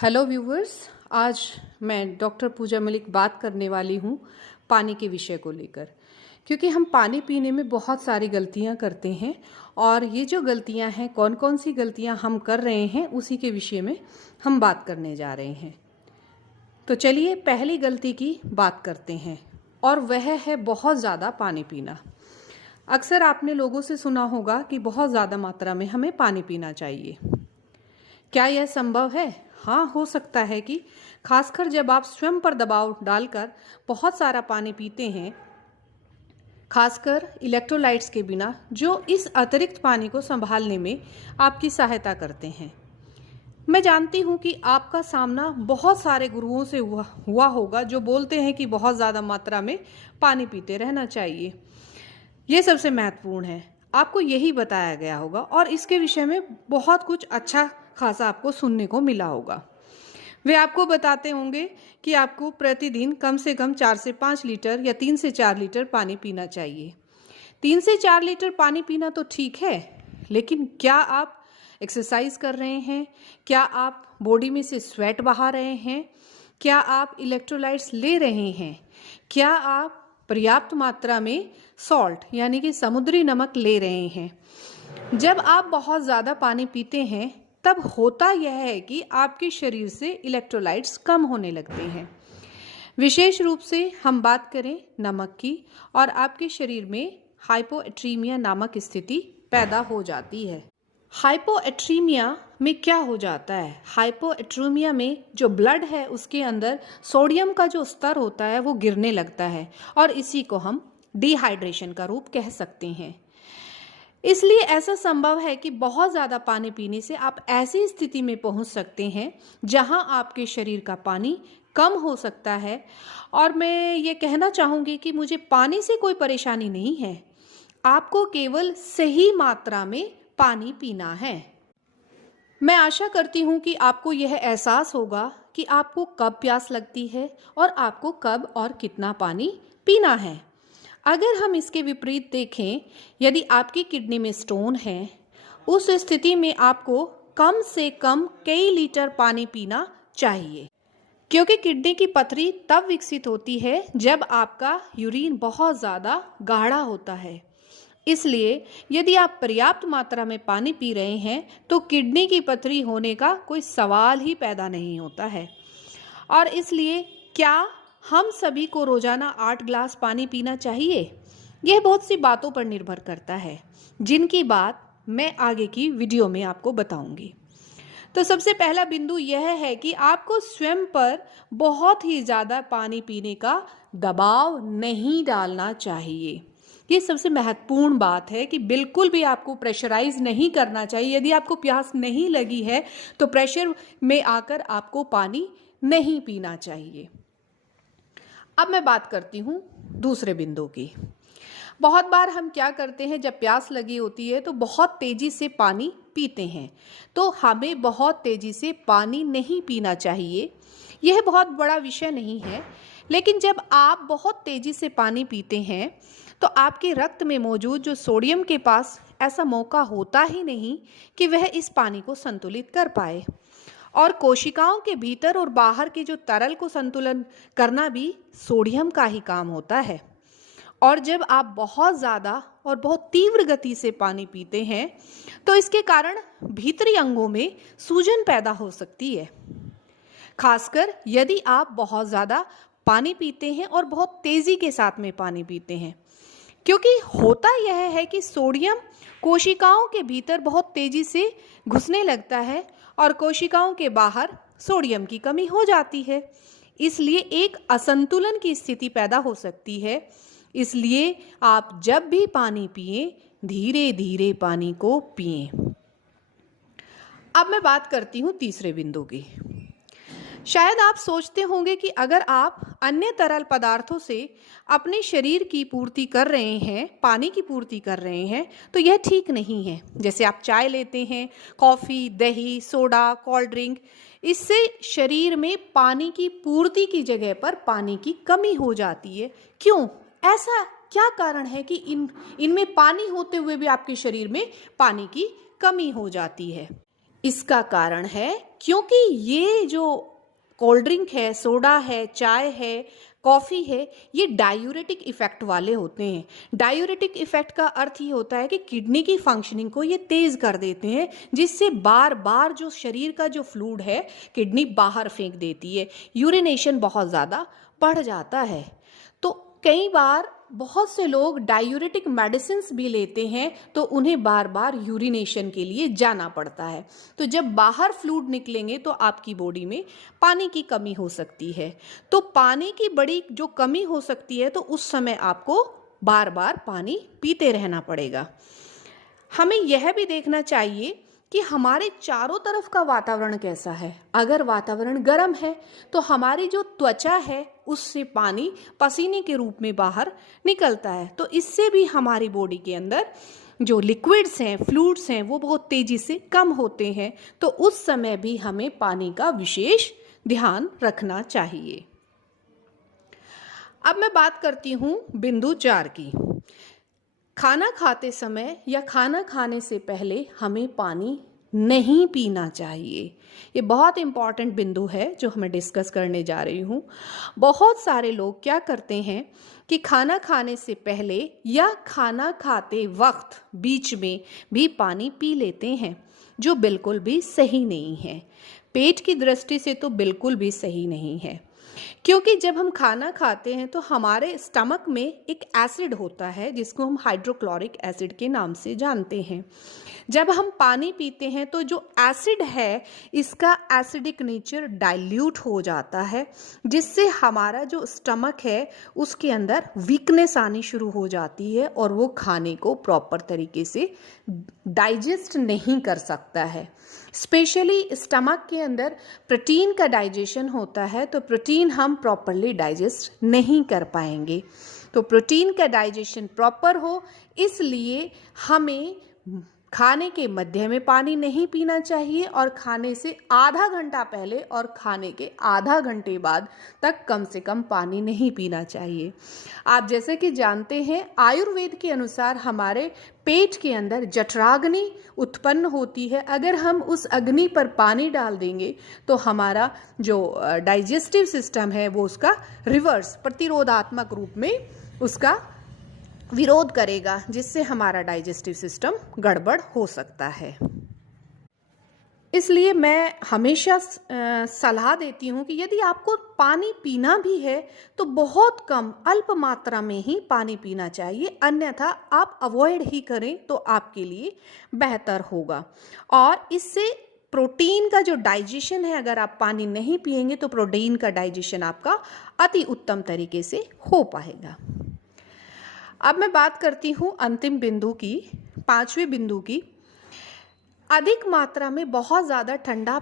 Hello viewers, आज मैं doctor पूजा मलिक बात करने वाली हूँ पानी के विषय को लेकर। क्योंकि हम पानी पीने में बहुत सारी गलतियाँ करते हैं और ये जो गलतियाँ हैं, कौन कौन सी गलतियाँ हम कर रहे हैं, उसी के विषय में हम बात करने जा रहे हैं। तो चलिए पहली गलती की बात करते हैं और वह है बहुत ज़्यादा पानी पीना। अक्सर आपने लोगों से सुना होगा कि बहुत ज़्यादा मात्रा में हमें पानी पीना चाहिए। क्या यह संभव है? हाँ, हो सकता है कि खासकर जब आप स्वयं पर दबाव डालकर बहुत सारा पानी पीते हैं, खासकर इलेक्ट्रोलाइट्स के बिना, जो इस अतिरिक्त पानी को संभालने में आपकी सहायता करते हैं। मैं जानती हूँ कि आपका सामना बहुत सारे गुरुओं से हुआ होगा जो बोलते हैं कि बहुत ज़्यादा मात्रा में पानी पीते रहना चाहिए। ये सबसे महत्वपूर्ण है, आपको यही बताया गया होगा और इसके विषय में बहुत कुछ अच्छा खासा आपको सुनने को मिला होगा। वे आपको बताते होंगे कि आपको प्रतिदिन कम से कम 4 से 5 लीटर या 3 से 4 लीटर पानी पीना चाहिए। 3 से 4 लीटर पानी पीना तो ठीक है, लेकिन क्या आप एक्सरसाइज कर रहे हैं? क्या आप बॉडी में से स्वेट बहा रहे हैं? क्या आप इलेक्ट्रोलाइट्स ले रहे हैं? क्या आप पर्याप्त मात्रा में सॉल्ट यानी कि समुद्री नमक ले रहे हैं? जब आप बहुत ज़्यादा पानी पीते हैं तब होता यह है कि आपके शरीर से इलेक्ट्रोलाइट्स कम होने लगते हैं। विशेष रूप से हम बात करें नमक की, और आपके शरीर में हाइपोएट्रीमिया नामक स्थिति पैदा हो जाती है। हाइपोएट्रीमिया में क्या हो जाता है? हाइपोएट्रीमिया में जो ब्लड है उसके अंदर सोडियम का जो स्तर होता है वो गिरने लगता है और इसी को हम डिहाइड्रेशन का रूप कह सकते हैं। इसलिए ऐसा संभव है कि बहुत ज़्यादा पानी पीने से आप ऐसी स्थिति में पहुंच सकते हैं जहां आपके शरीर का पानी कम हो सकता है। और मैं ये कहना चाहूँगी कि मुझे पानी से कोई परेशानी नहीं है, आपको केवल सही मात्रा में पानी पीना है। मैं आशा करती हूँ कि आपको यह एहसास होगा कि आपको कब प्यास लगती है और आपको कब और कितना पानी पीना है। अगर हम इसके विपरीत देखें, यदि आपकी किडनी में स्टोन है, उस स्थिति में आपको कम से कम कई लीटर पानी पीना चाहिए, क्योंकि किडनी की पथरी तब विकसित होती है जब आपका यूरिन बहुत ज़्यादा गाढ़ा होता है। इसलिए यदि आप पर्याप्त मात्रा में पानी पी रहे हैं तो किडनी की पथरी होने का कोई सवाल ही पैदा नहीं होता है। और इसलिए क्या हम सभी को रोजाना 8 ग्लास पानी पीना चाहिए? यह बहुत सी बातों पर निर्भर करता है, जिनकी बात मैं आगे की वीडियो में आपको बताऊंगी। तो सबसे पहला बिंदु यह है कि आपको स्वयं पर बहुत ही ज़्यादा पानी पीने का दबाव नहीं डालना चाहिए। ये सबसे महत्वपूर्ण बात है कि बिल्कुल भी आपको प्रेशराइज नहीं करना चाहिए। यदि आपको प्यास नहीं लगी है तो प्रेशर में आकर आपको पानी नहीं पीना चाहिए। अब मैं बात करती हूँ दूसरे बिंदु की। बहुत बार हम क्या करते हैं, जब प्यास लगी होती है तो बहुत तेज़ी से पानी पीते हैं। तो हमें बहुत तेज़ी से पानी नहीं पीना चाहिए। यह बहुत बड़ा विषय नहीं है, लेकिन जब आप बहुत तेज़ी से पानी पीते हैं तो आपके रक्त में मौजूद जो सोडियम के पास ऐसा मौका होता ही नहीं कि वह इस पानी को संतुलित कर पाए। और कोशिकाओं के भीतर और बाहर के जो तरल को संतुलन करना भी सोडियम का ही काम होता है। और जब आप बहुत ज़्यादा और बहुत तीव्र गति से पानी पीते हैं तो इसके कारण भीतरी अंगों में सूजन पैदा हो सकती है, खासकर यदि आप बहुत ज़्यादा पानी पीते हैं और बहुत तेज़ी के साथ में पानी पीते हैं। क्योंकि होता यह है कि सोडियम कोशिकाओं के भीतर बहुत तेज़ी से घुसने लगता है और कोशिकाओं के बाहर सोडियम की कमी हो जाती है। इसलिए एक असंतुलन की स्थिति पैदा हो सकती है। इसलिए आप जब भी पानी पिएं, धीरे धीरे पानी को पिएं। अब मैं बात करती हूँ तीसरे बिंदु की। शायद आप सोचते होंगे कि अगर आप अन्य तरल पदार्थों से अपने शरीर की पूर्ति कर रहे हैं, पानी की पूर्ति कर रहे हैं, तो यह ठीक नहीं है। जैसे आप चाय लेते हैं, कॉफ़ी, दही, सोडा, कोल्ड ड्रिंक, इससे शरीर में पानी की पूर्ति की जगह पर पानी की कमी हो जाती है। क्यों? ऐसा क्या कारण है कि इनमें पानी होते हुए भी आपके शरीर में पानी की कमी हो जाती है? इसका कारण है क्योंकि ये जो कोल्ड ड्रिंक है, सोडा है, चाय है, कॉफ़ी है, ये डायूरेटिक इफ़ेक्ट वाले होते हैं। डायूरेटिक इफ़ेक्ट का अर्थ ये होता है कि किडनी की फंक्शनिंग को ये तेज़ कर देते हैं, जिससे बार बार जो शरीर का जो फ्लूइड है किडनी बाहर फेंक देती है, यूरिनेशन बहुत ज़्यादा बढ़ जाता है। तो कई बार बहुत से लोग डायूरेटिक मेडिसिन्स भी लेते हैं तो उन्हें बार बार यूरिनेशन के लिए जाना पड़ता है। तो जब बाहर फ्लूइड निकलेंगे तो आपकी बॉडी में पानी की कमी हो सकती है। तो पानी की बड़ी जो कमी हो सकती है तो उस समय आपको बार बार पानी पीते रहना पड़ेगा। हमें यह भी देखना चाहिए कि हमारे चारों तरफ का वातावरण कैसा है। अगर वातावरण गर्म है तो हमारी जो त्वचा है उससे पानी पसीने के रूप में बाहर निकलता है, तो इससे भी हमारी बॉडी के अंदर जो लिक्विड्स हैं, फ्लूइड्स हैं, वो बहुत तेजी से कम होते हैं। तो उस समय भी हमें पानी का विशेष ध्यान रखना चाहिए। अब मैं बात करती हूँ बिंदु 4 की। खाना खाते समय या खाना खाने से पहले हमें पानी नहीं पीना चाहिए। ये बहुत इम्पॉर्टेंट बिंदु है जो मैं डिस्कस करने जा रही हूँ। बहुत सारे लोग क्या करते हैं कि खाना खाने से पहले या खाना खाते वक्त बीच में भी पानी पी लेते हैं, जो बिल्कुल भी सही नहीं है। पेट की दृष्टि से तो बिल्कुल भी सही नहीं है, क्योंकि जब हम खाना खाते हैं तो हमारे स्टमक में एक एसिड होता है जिसको हम हाइड्रोक्लोरिक एसिड के नाम से जानते हैं। जब हम पानी पीते हैं तो जो एसिड है इसका एसिडिक नेचर डाइल्यूट हो जाता है, जिससे हमारा जो स्टमक है उसके अंदर वीकनेस आनी शुरू हो जाती है और वो खाने को प्रॉपर तरीके से डाइजेस्ट नहीं कर सकता है। स्पेशली स्टमक के अंदर प्रोटीन का डाइजेशन होता है, तो प्रोटीन हम प्रॉपरली डाइजेस्ट नहीं कर पाएंगे। तो प्रोटीन का डाइजेशन प्रॉपर हो इसलिए हमें खाने के मध्य में पानी नहीं पीना चाहिए और खाने से आधा घंटा पहले और खाने के आधा घंटे बाद तक कम से कम पानी नहीं पीना चाहिए। आप जैसे कि जानते हैं आयुर्वेद के अनुसार हमारे पेट के अंदर जठराग्नि उत्पन्न होती है। अगर हम उस अग्नि पर पानी डाल देंगे तो हमारा जो डाइजेस्टिव सिस्टम है वो उसका रिवर्स प्रतिरोधात्मक रूप में उसका विरोध करेगा, जिससे हमारा डाइजेस्टिव सिस्टम गड़बड़ हो सकता है। इसलिए मैं हमेशा सलाह देती हूँ कि यदि आपको पानी पीना भी है तो बहुत कम अल्प मात्रा में ही पानी पीना चाहिए, अन्यथा आप अवॉइड ही करें तो आपके लिए बेहतर होगा। और इससे प्रोटीन का जो डाइजेशन है, अगर आप पानी नहीं पिएंगे तो प्रोटीन का डाइजेशन आपका अति उत्तम तरीके से हो पाएगा। अब मैं बात करती हूँ अंतिम बिंदु की, 5वें बिंदु की। अधिक मात्रा में बहुत ज़्यादा ठंडा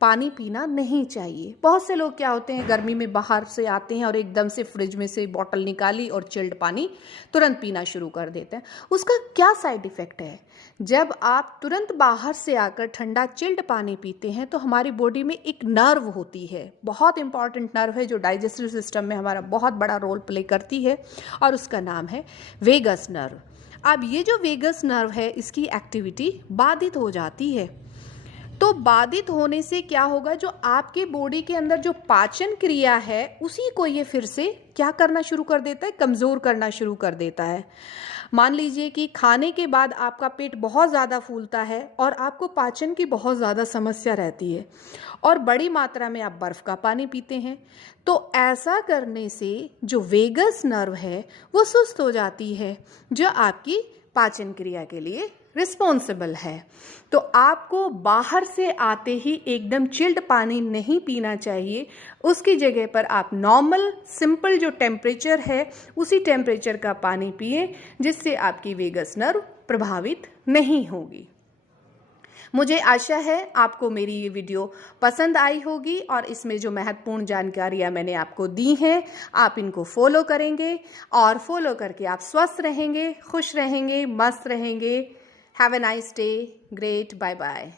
पानी पीना नहीं चाहिए। बहुत से लोग क्या होते हैं, गर्मी में बाहर से आते हैं और एकदम से फ्रिज में से बॉटल निकाली और चिल्ड पानी तुरंत पीना शुरू कर देते हैं। उसका क्या साइड इफ़ेक्ट है? जब आप तुरंत बाहर से आकर ठंडा चिल्ड पानी पीते हैं तो हमारी बॉडी में एक नर्व होती है, बहुत इंपॉर्टेंट नर्व है जो डाइजेस्टिव सिस्टम में हमारा बहुत बड़ा रोल प्ले करती है, और उसका नाम है वेगस नर्व। अब ये जो वेगस नर्व है इसकी एक्टिविटी बाधित हो जाती है। तो बाधित होने से क्या होगा, जो आपके बॉडी के अंदर जो पाचन क्रिया है उसी को ये फिर से क्या करना शुरू कर देता है, कमज़ोर करना शुरू कर देता है। मान लीजिए कि खाने के बाद आपका पेट बहुत ज़्यादा फूलता है और आपको पाचन की बहुत ज़्यादा समस्या रहती है और बड़ी मात्रा में आप बर्फ़ का पानी पीते हैं, तो ऐसा करने से जो वेगस नर्व है वो सुस्त हो जाती है, जो आपकी पाचन क्रिया के लिए रिस्पॉन्सिबल है। तो आपको बाहर से आते ही एकदम चिल्ड पानी नहीं पीना चाहिए, उसकी जगह पर आप नॉर्मल सिंपल जो टेम्परेचर है उसी टेम्परेचर का पानी पिए, जिससे आपकी वेगस नर्व प्रभावित नहीं होगी। मुझे आशा है आपको मेरी ये वीडियो पसंद आई होगी और इसमें जो महत्वपूर्ण जानकारियाँ मैंने आपको दी हैं आप इनको फॉलो करेंगे और फॉलो करके आप स्वस्थ रहेंगे, खुश रहेंगे, मस्त रहेंगे। Have a nice day, great, bye bye.